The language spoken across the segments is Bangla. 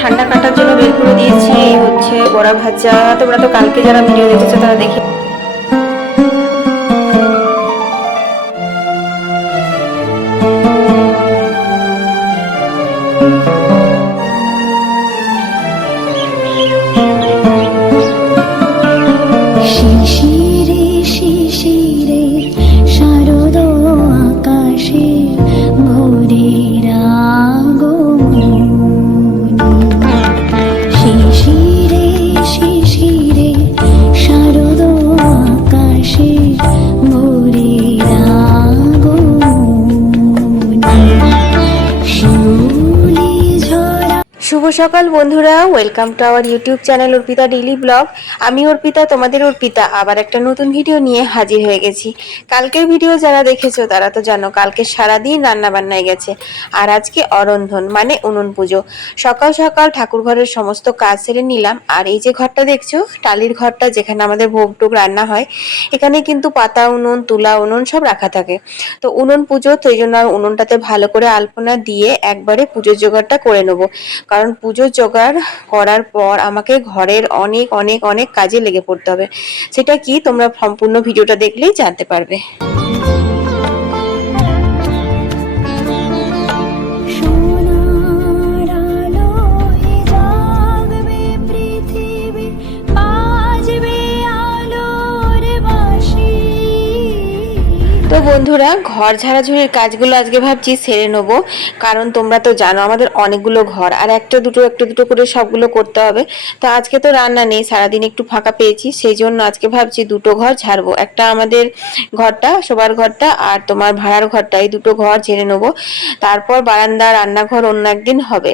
ঠান্ডা কাটার জন্য বের করে দিয়েছি, এই হচ্ছে বড়া ভাজা। তোমরা তো কালকে যারা ভিডিও দেখেছ, তারা দেখে শিশিরে শিশিরে, শারদ সকাল বন্ধুরা welcome to our YouTube channel Arpita daily blog আমি অর্পিতা, তোমাদের অর্পিতা। আবার একটা নতুন ভিডিও নিয়ে হাজির হয়ে গেছি। কালকের ভিডিও যারা দেখেছ, তারা তো জানো, কালকে সারাদিন রান্না বান্নায় গেছে। আর আজকে অরন্ধন মানে উনুন পুজো। সকাল সকাল ঠাকুর ঘরের সমস্ত কাজ সেরে নিলাম। আর এই যে ঘরটা দেখছ, টালির ঘরটা, যেখানে আমাদের ভোগ টুক রান্না হয়, এখানে কিন্তু পাতা উনুন, তুলা উনুন সব রাখা থাকে। তো উনুন পুজো, তো এই জন্য উনুনটাতে ভালো করে আলপনা দিয়ে একবারে পুজোর জোগাড়টা করে নেব। কারণ পুজোর জোগাড় করার পর আমাকে ঘরের অনেক অনেক অনেক কাজে লেগে পড়তে হবে। সেটা কি? তোমরা সম্পূর্ণ ভিডিওটা দেখলেই জানতে পারবে। বন্ধুরা, ঘর ঝাড়াঝুড়ির কাজগুলো আজকে ভাবছি সেরে নেব। কারণ তোমরা তো জানো, আমাদের অনেকগুলো ঘর, আর একটা দুটো একটা দুটো করে সবগুলো করতে হবে। তো আজকে তো রান্না নেই, সারাদিন একটু ফাঁকা পেয়েছি। সেই জন্য আজকে ভাবছি দুটো ঘর ঝাড়বো। একটা আমাদের ঘরটা, শোবার ঘরটা, আর তোমার ভাড়ার ঘরটা, এই দুটো ঘর ঝেড়ে নেব। তারপর বারান্দা, রান্নাঘর অন্য একদিন হবে।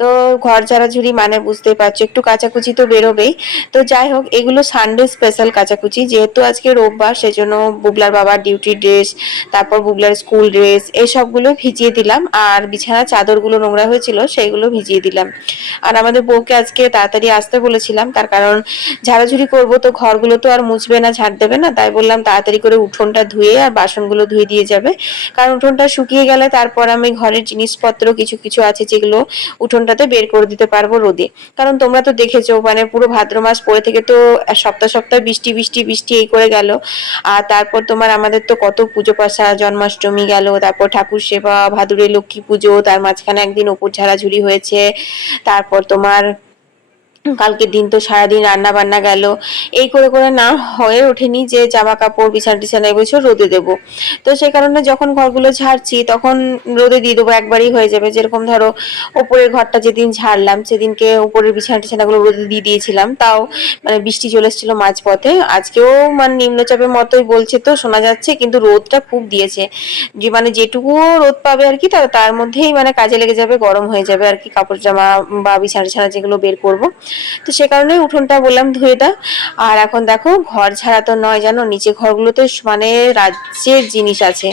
তো ঘর ঝাড়াঝুড়ি মানে বুঝতেই পারছ, একটু কাচাকুচি তো বেরোবেই। তো যাই হোক, এগুলো সানডে স্পেশাল কাচাকুচি। যেহেতু আজকে রোববার, সেজন্য বুবলার বাবার ডিউটি ড্রেস তারপর বুবলার স্কুল ড্রেস, এই সবগুলো ভিজিয়ে দিলাম। আর বিছানা চাদরগুলো নোংরা হয়েছিল, সেইগুলো ভিজিয়ে দিলাম। আর আমাদের বউকে আজকে তাড়াতাড়ি আসতে বলেছিলাম, তার কারণ ঝাড়াঝুড়ি করব তো ঘরগুলো তো আর মুছবে না, ঝাড় দেবে না, তাই বললাম তাড়াতাড়ি করে উঠোনটা ধুয়ে আর বাসনগুলো ধুয়ে দিয়ে যাবে। কারণ উঠোনটা শুকিয়ে গেলে তারপর আমি ঘরের জিনিসপত্র, কিছু কিছু আছে যেগুলো উঠোনটাতে বের করে দিতে পারব রোদে। কারণ তোমরা তো দেখেছ মানে পুরো ভাদ্র মাস পরে থেকে তো সপ্তাহ সপ্তাহ বৃষ্টি বৃষ্টি বৃষ্টি এই করে গেল। আর তারপর তোমার আমাদের তো কত পুজো পাশা জন্মাষ্টমী গেল, তারপর ঠাকুর সেবা ভাদুরে লক্ষ্মী পুজো, তার মাঝখানে একদিন ওপর ঝাড়াঝুড়ি হয়েছে, তারপর তোমার কালকের দিন তো সারাদিন রান্না বান্না গেল। এই করে করে না হয়ে ওঠেনি যে জামা কাপড় বিছানা টিছানায় বসে রোদে দেবো। তো সেই কারণে যখন ঘরগুলো ঝাড়ছি তখন রোদে দিয়ে দেবো, একবারই হয়ে যাবে। যেরকম ধরো ওপরের ঘরটা যেদিন ঝাড়লাম, সেদিনকে উপরের বিছানা টিছানাগুলো রোদে দিয়ে দিয়েছিলাম। তাও মানে বৃষ্টি চলে এসেছিল মাঝপথে। আজকেও মানে নিম্নচাপের মতোই বলছে তো, শোনা যাচ্ছে কিন্তু রোদটা খুব দিয়েছে। যে মানে যেটুকুও রোদ পাবে আর কি তার মধ্যেই মানে কাজে লেগে যাবে, গরম হয়ে যাবে আর কি। কাপড় জামা বা বিছানা টিছানা যেগুলো বের করব। তো সে কারণেই উঠোনটা বললাম ধুয়ে দাও আর এখন দেখো, ঘর ছাড়া তো নয় জানো, নিচে ঘরগুলোতে মানে রাজ্যের জিনিস আছে।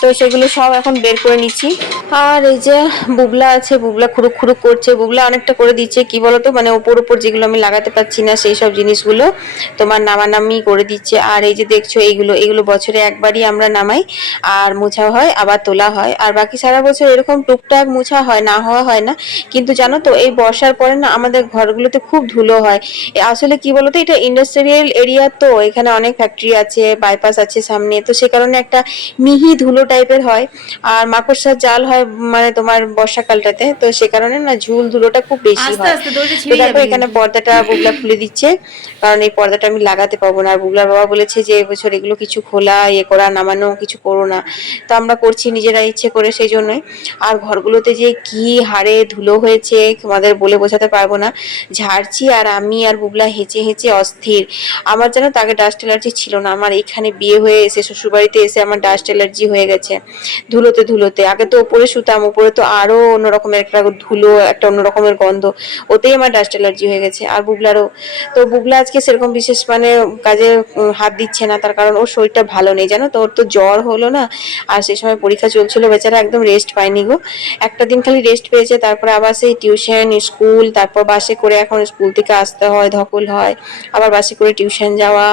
তো সেগুলো সব এখন বের করে নিচ্ছি। আর এই যে বুবলা আছে, বুবলা খুরুক খুরুক করছে। বুবলা অনেকটা করে দিচ্ছে, কি বলতো? মানে ওপর ওপর যেগুলো আমি লাগাতে পারছি না, সেই সব জিনিসগুলো তোমার নামানামি করে দিচ্ছে। আর এই যে দেখছ, এইগুলো, এগুলো বছরে একবারই আমরা নামাই। আর মোছা হয়, আবার তোলা হয়। আর বাকি সারা বছর এরকম টুকটাক মোছা হয়, না হওয়া হয় না। কিন্তু জানো তো, এই বর্ষার পরে না আমাদের ঘরগুলোতে খুব ধুলো হয়। আসলে কি বলতো এটা ইন্ডাস্ট্রিয়াল এরিয়া তো এখানে অনেক ফ্যাক্টরি আছে বাইপাস আছে সামনে তো সে কারণে একটা মিহি ধুলো টাইপের হয়। আর মাকড়সার জাল হয় মানে তোমার বর্ষাকালটাতে তো সে কারণে না ঝুল ধুলোটা খুব বেশি হয়। তো দেখো এখানে পর্দাটা বুবলা খুলে দিচ্ছে কারণ এই পর্দাটা আমি লাগাতে পারব না। আর বুবলার বাবা বলেছে যে এবছর এগুলো কিছু খোলা ইয়ে করা নামানো কিছু করো না। তো আমরা করছি নিজেরা ইচ্ছে করে সেই জন্যই। আর ঘরগুলোতে যে কি হারে ধুলো হয়েছে তোমাদের বলে বোঝাতে পারব না। ঝাড়ছি আর আমি আর বুবলা হেঁচে হেঁচে অস্থির। আমার যেন তাকে ডাস্ট অ্যালার্জি ছিল না। আমার এখানে বিয়ে হয়ে এসে, শ্বশুরবাড়িতে এসে আমার ডাস্ট অ্যালার্জি হয়ে গেছে। ধুলোতে ধুলোতে। আগে তো ওপরে শুতাম, ওপরে তো আরও অন্য রকমের একটা ধুলো, একটা অন্য রকমের গন্ধ। ওতেই আমার ডাস্ট অ্যালার্জি হয়ে গেছে। আর বুবলারও। তো বুবলা আজকে সেরকম বিশেষ মানে কাজে হাত দিচ্ছে না। তার কারণ ওর শরীরটা ভালো নেই। জানো তো? ওর তো জ্বর হলো না। আর সেই সময় পরীক্ষা চলছিল। বেচারা একদম রেস্ট পায়নি গো। একটা দিন খালি রেস্ট পেয়েছে। তারপরে আবার সেই টিউশন স্কুল তারপর বাসে করে এখন তখন স্কুল থেকে আসতে হয়, ধকল হয়। আবার বাসে করে টিউশন যাওয়া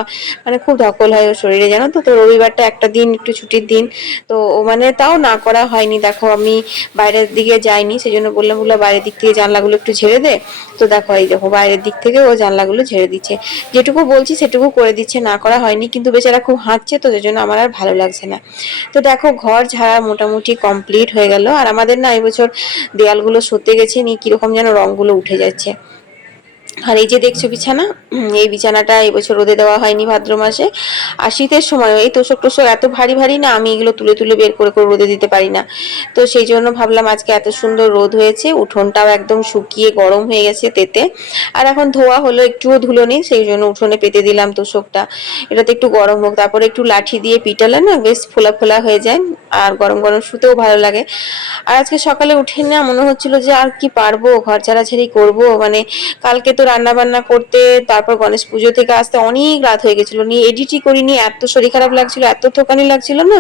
মানে খুব ধকল হয় ওর শরীরে, জানো তো? তো রবিবারটা একটা দিন, একটু ছুটির দিন। তো ও মানে তাও না করা হয়নি। দেখো আমি বাইরের দিকে যাইনি সেই জন্য বললাম বললাম বাইরের দিক থেকে জানলাগুলো একটু ঝেড়ে দে। তো দেখো, এই দেখো, বাইরের দিক থেকে ও জানলাগুলো ঝেড়ে দিচ্ছে। যেটুকু বলছি সেটুকু করে দিচ্ছে, না করা হয়নি। কিন্তু বেচারা খুব হাঁটছে তো, সেজন্য আমার আর ভালো লাগছে না। তো দেখো, ঘর ঝাড়া মোটামুটি কমপ্লিট হয়ে গেল। আর আমাদের না এবছর দেয়ালগুলো সতে গেছে নি কীরকম যেন রংগুলো উঠে যাচ্ছে। আর এই যে দেখছ বিছানা এই বিছানাটা এবছর রোদে দেওয়া হয়নি ভাদ্র মাসে। আর শীতের সময় এই তোষক টোষক এত ভারী ভারী না, আমি এগুলো তুলে তুলে বের করে করে রোদে দিতে পারি না। তো সেই জন্য ভাবলাম আজকে এত সুন্দর রোদ হয়েছে, উঠোনটাও একদম শুকিয়ে গরম হয়ে গেছে তেতে। আর এখন ধোয়া হলো, একটুও ধুলো নেই, সেই জন্য উঠোনে পেতে দিলাম তোষকটা। এটাতে একটু গরম হোক, তারপরে একটু লাঠি দিয়ে পিটালে না বেশ ফোলা ফোলা হয়ে যায়, আর গরম গরম শুতেও ভালো লাগে। আর আজকে সকালে উঠে না মনে হচ্ছিল যে আর কি পারব, ঘর ছাড়াছাড়ি করব মানে কালকে তো রান্না বান্না করতে, তারপর গণেশ পুজো থেকে আসতে অনেক রাত হয়ে গেছিল। নিয়ে এডিটই করিনি, এত শরীর খারাপ লাগছিল, এত থোকানি লাগছিল না।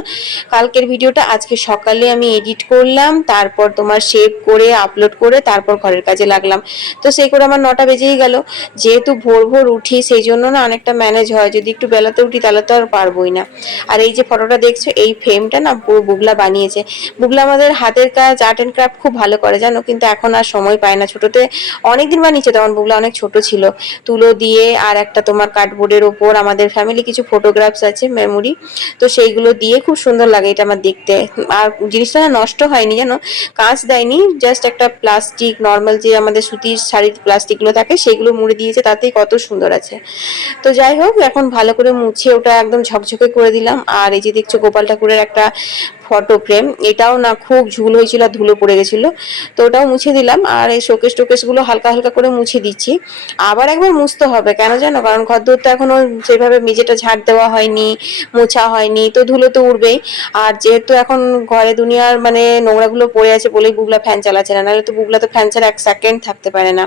কালকের ভিডিওটা আজকে সকালে আমি এডিট করলাম, তারপর তোমার সেভ করে আপলোড করে, তারপর ঘরের কাজে লাগলাম। তো সেই করে আমার নটা বেজেই গেল। যেহেতু ভোর ভোর উঠি, সেই জন্য না অনেকটা ম্যানেজ হয়। যদি একটু বেলাতে উঠি, তাহলে তো আর পারবোই না। আর এই যে ফটোটা দেখছ, এই ফ্রেমটা না পুরো বুগলা বানিয়েছে। বুগলা আমাদের হাতের কাজ আর্ট অ্যান্ড ক্রাফট খুব ভালো করে, জানো? কিন্তু এখন আর সময় পায় না। ছোটতে অনেকদিন বানিয়েছে তখন বুগলা, অনেক ছোট ছিল। তুলো দিয়ে আর একটা তোমার কার্ডবোর্ডের ওপর আমাদের ফ্যামিলি কিছু ফটোগ্রাফস আছে মেমোরি তো সেইগুলো দিয়ে খুব সুন্দর লাগে এটা আমার দেখতে। আর জিনিসটা নষ্ট হয়নি জানো? কাঁচ দেয়নি জাস্ট একটা প্লাস্টিক নর্মাল যে আমাদের সুতির শাড়ির প্লাস্টিকগুলো থাকে, সেগুলো মুড়ে দিয়েছে, তাতেই কত সুন্দর আছে। তো যাই হোক, এখন ভালো করে মুছে ওটা একদম ঝকঝকে করে দিলাম। আর এই যে দেখছ গোপাল ঠাকুরের একটা ফটো ফ্রেম এটাও না খুব ঝুল হয়েছিল আর ধুলো পড়ে গেছিল। তো ওটাও মুছে দিলাম আর এই শোকেস টোকেসগুলো হালকা হালকা করে মুছে দিচ্ছি। আবার একবার মুছতে হবে, কেন জানো? কারণ ঘরদোর তো এখনও সেভাবে মেঝেটা ঝাড় দেওয়া হয়নি, মোছা হয়নি, তো ধুলো তো উঠবেই আর যেহেতু এখন ঘরে দুনিয়ার মানে নোংরাগুলো পড়ে আছে বলেই বুবলা ফ্যান চালাচ্ছে না, নাহলে তো বুবলা তো ফ্যান ছাড়া এক সেকেন্ড থাকতে পারে না।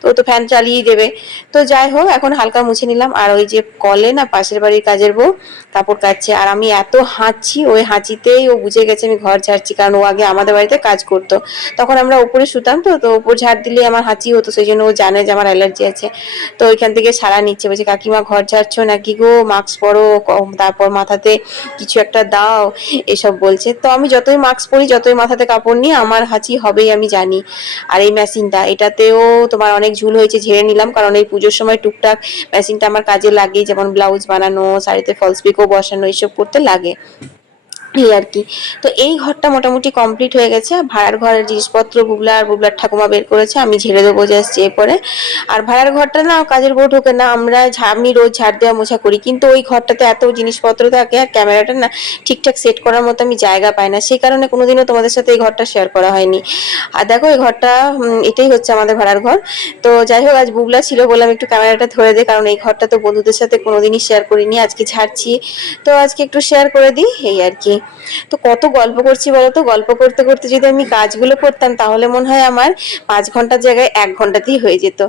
তো তো ফ্যান চালিয়ে দেবে। তো যাই হোক, এখন হালকা মুছে নিলাম। আর ওই যে কলে না পাশের বাড়ির কাজের বউ কাপড় কাচ্ছে। আর আমি এত হাঁচছি, ওই হাঁচিতেই বুঝে গেছে, আমি ঘর ঝাড়ছি, কারণ ও আগে আমাদের বাড়িতে কাজ করতো। তখন আমরা উপরে শুতাম তো তো উপর ঝাড় দিলে আমার হাঁচি হতো, সেই জন্য ও জানে যে আমার অ্যালার্জি আছে। তো ওইখান থেকে সারা নিচ্ছে, বলছে, কাকিমা, ঘর ঝাড়ছো নাকি গো? মাস্ক পরো তারপর মাথাতে কিছু একটা দাও, এসব বলছে। তো আমি যতই মাস্ক পরি, যতই মাথাতে কাপড় নিই, আমার হাঁচি হবেই, আমি জানি। আর এই মেশিনটা, এটাতেও তোমার অনেক ঝুল হয়েছে, ঝেড়ে নিলাম, কারণ এই পুজোর সময় টুকটাক মেশিনটা আমার কাজে লাগে, যেমন ব্লাউজ বানানো, শাড়িতে ফলস পিকো বসানো, এইসব করতে লাগে। এই আর কি। তো এই ঘরটা মোটামুটি কমপ্লিট হয়ে গেছে। ভাড়ার ঘরের জিনিসপত্র, বুবলা আর বুবলার ঠাকুমা বের করেছে, আমি ঝেড়ে দেবো জাস্ট এরপরে। আর ভাড়ার ঘরটা না, কাজের বউ ঢোকে না, আমরা আমি রোজ ঝাড় দেওয়া মোছা করি। কিন্তু ওই ঘরটাতে এত জিনিসপত্র থাকে, আর ক্যামেরাটা না ঠিকঠাক সেট করার মতো আমি জায়গা পাই না। সেই কারণে কোনোদিনও তোমাদের সাথে এই ঘরটা শেয়ার করা হয়নি। আর দেখো, এই ঘরটা এটাই হচ্ছে আমাদের ভাড়ার ঘর। তো যাই হোক, আজ বুবলা ছিল বললাম একটু ক্যামেরাটা ধরে দে কারণ এই ঘরটা তো বন্ধুদের সাথে কোনোদিনই শেয়ার করিনি। আজকে ছাড়ছি তো আজকে একটু শেয়ার করে দিই, এই আর কি। তো কত গল্প করছি বলো তো গল্প করতে করতে যদি আমি কাজগুলো করতাম, তাহলে মনে হয় আমার পাঁচ ঘণ্টার জায়গায় এক ঘন্টাতেই হয়ে যেত।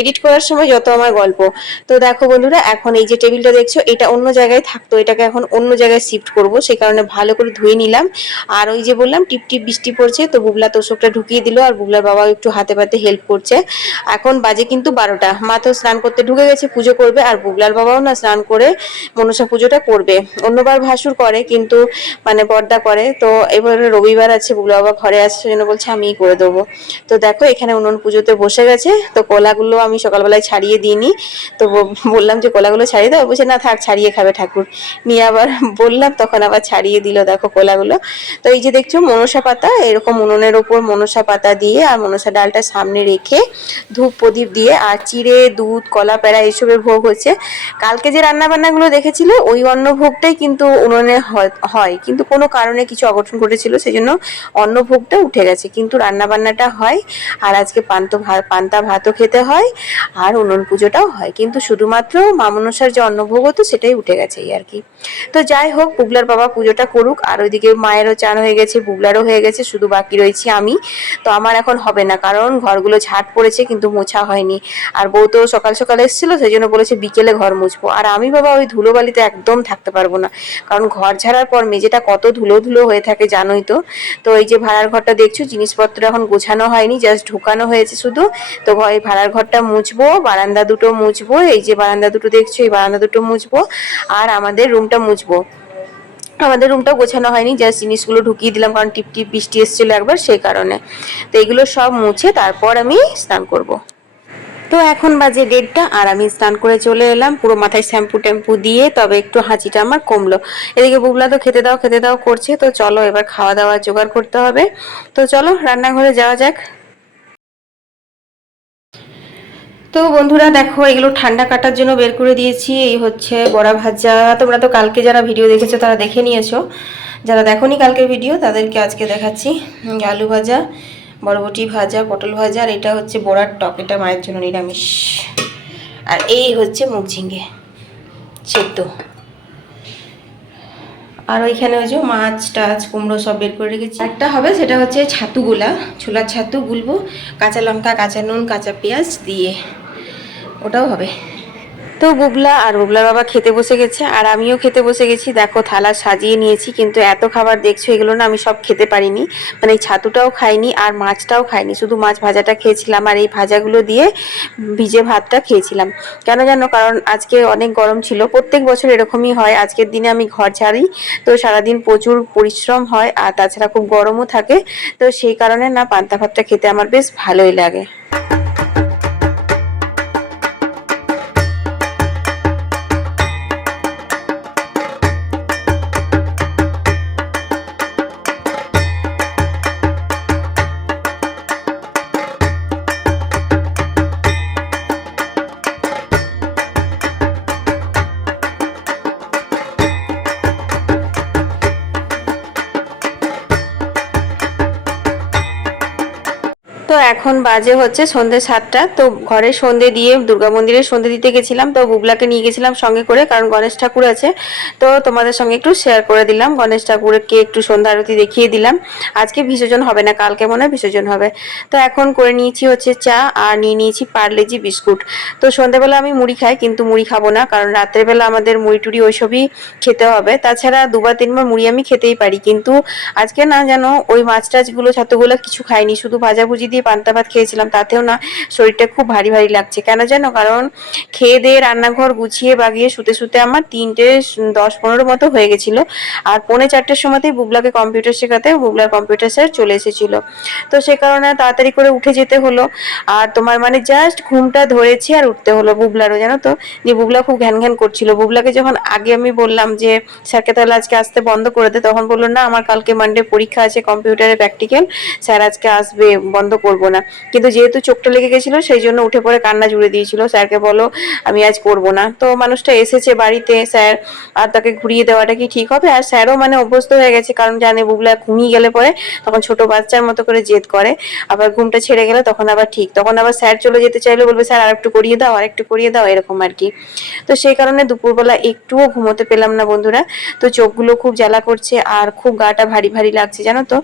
এডিট করার সময় যত আমার গল্প। তো দেখো বন্ধুরা, এখন এই যে টেবিলটা দেখছ, এটা অন্য জায়গায় থাকতো, এটাকে এখন অন্য জায়গায় শিফট করব, সেই কারণে ভালো করে ধুয়ে নিলাম। আর ওই যে বললাম, টিপ টিপ বৃষ্টি পড়ছে, তো বুবলা তোষকটা ঢুকিয়ে দিল, আর বুবলার বাবাও একটু হাতে পাতে হেল্প করছে। এখন বাজে কিন্তু বারোটা। মা তো স্নান করতে ঢুকে গেছে, পুজো করবে, আর বুবলার বাবাও না স্নান করে মনসা পুজোটা করবে। অন্যবার ভাসুর করে, কিন্তু মানে পর্দা করে। তো এবারে রবিবার আছে, বুবলা বাবা ঘরে আছে সেজন্য বলছে আমিই করে দেবো। তো দেখো, এখানে উনুন পুজোতে বসে গেছে। তো কলাগুলো আমি সকালবেলায় ছাড়িয়ে দিইনি। তো বললাম যে, কলাগুলো ছাড়িয়ে দাও? বলছে, না, থাক, ছাড়িয়ে খাবে ঠাকুর। নিয়ে আবার বললাম, তখন আবার ছাড়িয়ে দিল, দেখো কলাগুলো। তো এই যে দেখছ, মনসা পাতা, এরকম উনুনের ওপর মনসা পাতা দিয়ে আর মনসা ডালটা সামনে রেখে ধূপ প্রদীপ দিয়ে আর চিড়ে, দুধ, কলা প্যাড়া এইসবের ভোগ হচ্ছে। কালকে যে রান্না বান্নাগুলো দেখেছিলে, ওই অন্নভোগটাই কিন্তু উনুনে হয়। কিন্তু কোনো কারণে কিছু অঘটন ঘটেছিল সেই জন্য অন্নভোগটা উঠে গেছে। কিন্তু রান্না বান্নাটা হয়, আর আজকে পান্ত পান্তা ভাতও খেতে হয়, আর উনুন পুজোটাও হয়। কিন্তু শুধুমাত্র মামনসার যে অন্নভোগ হতো, সেটাই উঠে গেছে এই আর কি। তো যাই হোক, বুগলার বাবা পুজোটা করুক, আর ওইদিকে মায়েরও চান হয়ে গেছে, বুগলারও হয়ে গেছে, শুধু বাকি রয়েছি আমি। তো আমার এখন হবে না, কারণ ঘরগুলো ঝাঁট পড়েছে, কিন্তু মোছা হয়নি। আর বউ তো সকাল সকাল এসেছিল সেই জন্য বলেছে বিকেলে ঘর মুছবো। আর আমি বাবা ওই ধুলোবালিতে একদম থাকতে পারব না, কারণ ঘর ঝাড়ার পর মেঝেটা মেঝেটা কত ধুলো ধুলো হয়ে থাকে জানোই তো। তো এই যে ভাড়ার ঘরটা দেখছ, জিনিসপত্র এখন গোছানো হয়নি জাস্ট ঢুকানো হয়েছে শুধু। তো এই ভাড়ার ঘরটা মুছবো, বারান্দা দুটো মুছবো, এই যে বারান্দা দুটো দেখছ, এই বারান্দা দুটো মুছবো, আর আমাদের রুমটা মুছবো। আমাদের রুমটাও গোছানো হয়নি জাস্ট জিনিসগুলো ঢুকিয়ে দিলাম, কারণ টিপ টিপ বৃষ্টি এসেছিল একবার সেই কারণে। তো এগুলো সব মুছে তারপর আমি স্নান করব। তো এখন বাজে দেড়টা আর আমি স্নান করে চলে এলাম। পুরো মাথায় শ্যাম্পু ট্যাম্পু দিয়ে তবে একটু হাঁচিটা আমার কমলো। এদিকে বুবলা তো খেতে দাও খেতে দাও করছে। তো চলো এবার খাওয়া দাওয়া জোগাড় করতে হবে। তো চলো রান্নাঘরে যাওয়া যাক। তো বন্ধুরা দেখো, এগুলো ঠান্ডা কাটার জন্য বের করে দিয়েছি। এই হচ্ছে বড়া ভাজা। তোমরা তো কালকে যারা ভিডিও দেখেছ, তারা দেখে নিয়েছো। যারা দেখোনি কালকের ভিডিও, তাদেরকে আজকে দেখাচ্ছি। আলু ভাজা। বরবটি ভাজা, পটল ভাজা, আর এটা হচ্ছে বড়ার টক, এটা মায়ের জন্য নিরামিষ। আর এই হচ্ছে মুগ ঝিঙ্গে সেদ্ধ। আর ওইখানে ওই যে মাছ টাছ, কুমড়ো সব বের করে রেখেছি। একটা হবে সেটা হচ্ছে ছাতুগুলা ছোলার ছাতু গুলবো, কাঁচা লঙ্কা, কাঁচা নুন, কাঁচা পেঁয়াজ দিয়ে। ওটাও হবে। তো বুবলা, আর বুবলার বাবা খেতে বসে গেছে, আর আমিও খেতে বসে গেছি। দেখো, থালা সাজিয়ে নিয়েছি, কিন্তু এত খাবার দেখছ, এগুলো না আমি সব খেতে পারিনি। মানে ছাতুটাও খাইনি, আর মাছটাও খাইনি। শুধু মাছ ভাজাটা খেয়েছিলাম, আর এই ভাজাগুলো দিয়ে ভিজে ভাতটা খেয়েছিলাম। কেন জানো? কারণ আজকে অনেক গরম ছিল। প্রত্যেক বছর এরকমই হয়। আজকের দিনে আমি ঘর ছাড়ি তো সারাদিন প্রচুর পরিশ্রম হয়, আর তাছাড়া খুব গরমও থাকে। তো সেই কারণে না, পান্তা ভাতটা খেতে আমার বেশ ভালোই লাগে। এখন বাজে হচ্ছে সন্ধে সাতটা, তো ঘরে সন্ধে দিয়ে দুর্গা মন্দিরে সন্ধে দিতে গেছিলাম, তো বুবলাকে নিয়ে গেছিলাম সঙ্গে করে, কারণ গণেশ ঠাকুর আছে। তো তোমাদের সঙ্গে একটু শেয়ার করে দিলাম, গণেশ ঠাকুরকে একটু সন্ধ্যা আরতি দেখিয়ে দিলাম। আজকে বিসর্জন হবে না, কালকে মনে হয় বিসর্জন হবে। তো এখন করে নিয়েছি হচ্ছে চা আর নিয়ে নিয়েছি পার্লেজি বিস্কুট। তো সন্ধ্যেবেলা আমি মুড়ি খাই, কিন্তু মুড়ি খাব না, কারণ রাত্রেবেলা আমাদের মুড়ি টুড়ি ওইসবই খেতে হবে। তাছাড়া দুবার তিনবার মুড়ি আমি খেতেই পারি, কিন্তু আজকে না জানো, ওই মাছ টাছগুলো ছাতুগুলো কিছু খাইনি, শুধু ভাজাভুজি দিয়ে পান্তা ভাত খেয়েছিলাম, তাতেও না শরীরটা খুব ভারী ভারী লাগছে। কেন জানো? কারণ খেয়ে দিয়ে রান্নাঘর গুছিয়ে বাগিয়ে শুতে শুতে আমার তিনটে, দশ, পনেরো মতো হয়ে গেছিল। আর পৌনে চারটের সময়তেই বুবলাকে কম্পিউটার শেখাতে বুবলার কম্পিউটার স্যার চলে এসেছিল। তো সে কারণে তাড়াতাড়ি করে উঠে যেতে হলো। আর তোমার মানে জাস্ট ঘুমটা ধরেছে আর উঠতে হলো বুবলারও, জানো তো? যে বুবলা খুব ঘ্যান ঘ্যান করছিল। বুবলাকে যখন আগে আমি বললাম যে, স্যারকে তাহলে আজকে আসতে বন্ধ করে দে, তখন বলল, না, আমার কালকে মানডে পরীক্ষা আছে কম্পিউটারে প্র্যাকটিক্যাল স্যার আজকে আসবে, বন্ধ করব না। কিন্তু যেহেতু চোখটা লেগে গেছিল, সেই জন্য উঠে পড়ে কান্না জুড়ে দিয়েছিল। স্যারকে বলো, আমি আজ করব না। তো মানুষটা এসেছে বাড়িতে, স্যার, আর তাকে ঘুরিয়ে দেওয়াটা কি ঠিক হবে? আর স্যারও মানে অভ্যস্ত হয়ে গেছে, কারণ জানে বুবলা ঘুমিয়ে গেলে পরে তখন ছোট বাচ্চার মতো করে জেদ করে। আবার ঘুমটা ছেড়ে গেলে তখন আবার ঠিক। তখন আবার স্যার চলে যেতে চাইলে, বলবে, স্যার আর একটু করিয়ে দাও আর একটু করিয়ে দাও, এরকম আর কি। তো সেই কারণে দুপুরবেলা একটুও ঘুমোতে পেলাম না বন্ধুরা। তো চোখগুলো খুব জ্বালা করছে আর খুব গাটা ভারী ভারী লাগছে, জানো তো?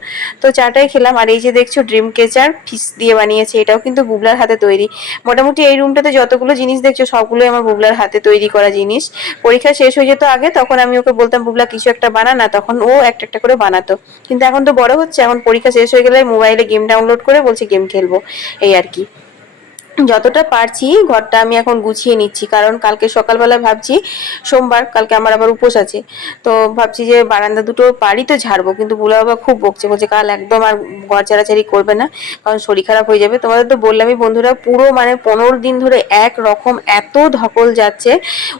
তো চাটাই খেলাম। আর এই যে দেখছ, ড্রিম কেচার ফিস দিয়ে বানিয়েছে, এটাও কিন্তু বুবলার হাতে তৈরি। মোটামুটি এই রুমটাতে যতগুলো জিনিস দেখছ, সবগুলোই আমার বুবলার হাতে তৈরি করা জিনিস। পরীক্ষা শেষ হয়ে যেত আগে, তখন আমি ওকে বলতাম, বুবলা, কিছু একটা বানা। না, তখন ও একটা একটা করে বানাতো। কিন্তু এখন তো বড় হচ্ছে, এখন পরীক্ষা শেষ হয়ে গেলে মোবাইলে গেম ডাউনলোড করে বলছে গেম খেলব। এই আর কি। যতটা পারছি, ঘরটা আমি এখন গুছিয়ে নিচ্ছি। কারণ কালকে সকালবেলা ভাবছি, সোমবার, কালকে আমার আবার উপোস আছে। তো ভাবছি যে বারান্দা দুটো পারি তো ঝাড়বো, কিন্তু বুলা বাবা খুব বকছে, বলছে কাল একদম আর ঘর ছাড়াছাড়ি করবে না, কারণ শরীর খারাপ হয়ে যাবে। তোমাদের তো বললামই বন্ধুরা, পুরো মানে পনেরো দিন ধরে এক রকম এত ধকল যাচ্ছে।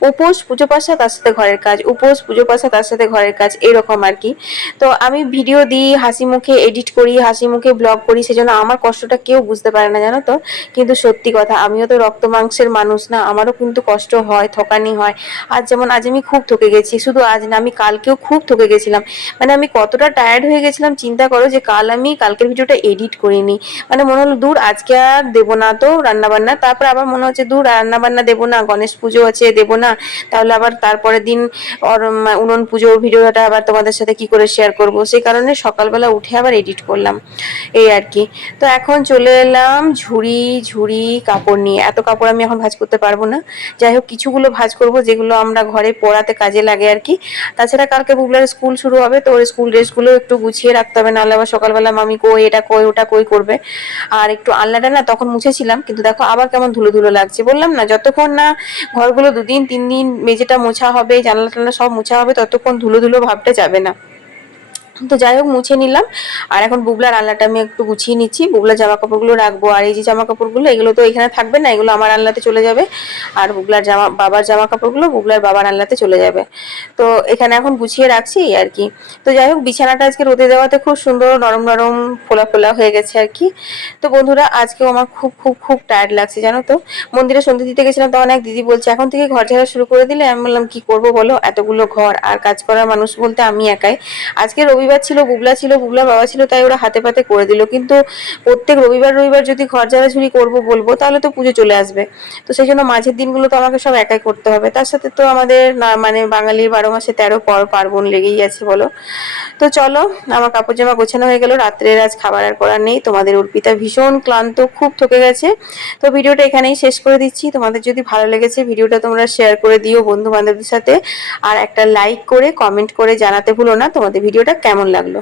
উপোস, পুজো পাশা, তার সাথে ঘরের কাজ। উপোস, পুজো পাশা, তার সাথে ঘরের কাজ, এরকম আর কি। তো আমি ভিডিও দিই, হাসি মুখে এডিট করি, হাসি মুখে ব্লগ করি, সেজন্য আমার কষ্টটা কেউ বুঝতে পারে না, জানো তো? কিন্তু সত্যি কথা, আমিও তো রক্ত মাংসের মানুষ না, আমারও কিন্তু কষ্ট হয়, থকানি হয়। আজ যেমন, আজ আমি খুব থকে গেছি, শুধু আজ না, আমি কালকেও খুব থকে গেছিলাম। মানে আমি কতটা টায়ার্ড হয়ে গেছিলাম, চিন্তা করো যে কাল আমি কালকের ভিডিওটা এডিট করিনি। মানে মনে হলো, দূর, আজকে আর দেবো না তো রান্নাবান্না। তারপর আবার মনে হচ্ছে, দূর রান্নাবান্না দেবো না, গণেশ পুজো আছে, দেবো না। তাহলে আবার তারপরের দিন উনুন পুজোর ভিডিওটা আবার তোমাদের সাথে কি করে শেয়ার করব? সেই কারণে সকালবেলা উঠে আবার এডিট করলাম। এই আর কি। তো এখন চলে এলাম ঝুড়ি ঝুড়ি কাপড় নিয়ে। এত কাপড় আমি এখন ভাঁজ করতে পারব না। যাই হোক, কিছুগুলো ভাঁজ করব, যেগুলো আমরা ঘরে পড়াতে কাজে লাগে আর কি। তাছাড়া কালকে বুবলার স্কুল শুরু হবে, তো ওর স্কুল ড্রেসগুলো একটু গুছিয়ে রাখতে হবে, নাহলে আবার সকালবেলা মামি কই এটা কই, ওটা কই করবে। আর একটু আলনাটা না তখন মুছেছিলাম, কিন্তু দেখো আবার কেমন ধুলো ধুলো লাগছে। বললাম না, যতক্ষণ না ঘরগুলো দুদিন তিন দিন মেঝেটা মোছা হবে, জানলা টানলা সব মোছা হবে, ততক্ষণ ধুলো ধুলো ভাবটা যাবে না। তো যাই হোক, মুছে নিলাম। আর এখন বুবলার আলনাটা আমি একটু গুছিয়ে নিচ্ছি। বুবলার জামা কাপড়গুলো রাখব আর এই যে জামা কাপড়গুলো এগুলো তো এখানে থাকবে না, এগুলো আমার আলনাতে চলে যাবে। আর বুবলার জামা, বাবার জামা কাপড়গুলো বুবলার বাবার আলনাতে চলে যাবে। তো এখানে এখন গুছিয়ে রাখছি আর কি। তো যাই হোক, বিছানাটা আজকে রোদে দেওয়াতে খুব সুন্দর নরম নরম ফোলা ফোলা হয়ে গেছে আর কি। তো বন্ধুরা, আজকেও আমার খুব খুব খুব টায়ার্ড লাগছে, জানো তো। মন্দিরে সন্ধে দিতে গেছিলাম, তখন এক দিদি বলছে, এখন থেকে ঘর ঝাড়া শুরু করে দিলে? আমি বললাম, কি করব বলো? এতগুলো ঘর আর কাজ করার মানুষ বলতে আমি একাই। আজকে রবিবার ছিল, বুবলা ছিল, বুবলা বাবা ছিল, তাই ওরা হাতে পাতে করে দিল। কিন্তু প্রত্যেক রবিবার রবিবার যদি ঘর ঝাড়াঝুড়ি করব বলব, তাহলে তো পুজো চলে আসবে। তো সেই জন্য মাঝের দিনগুলো তো আমাকে সব একাই করতে হবে। তার সাথে তো আমাদের না মানে বাঙালির বারো মাসে তেরো পর পার্বণ লেগেই আছে বলো। তো চলো, আমার কাপড় জামা গোছানো হয়ে গেল। রাত্রের আজ খাবার আর করার নেই। তোমাদের অর্পিতা ভীষণ ক্লান্ত, খুব থকে গেছে। তো ভিডিওটা এখানেই শেষ করে দিচ্ছি। তোমাদের যদি ভালো লেগেছে, ভিডিওটা তোমরা শেয়ার করে দিও বন্ধু বান্ধবদের সাথে। আর একটা লাইক করে, কমেন্ট করে জানাতে ভুলো না। তোমাদের ভিডিওটা কেমন লাগল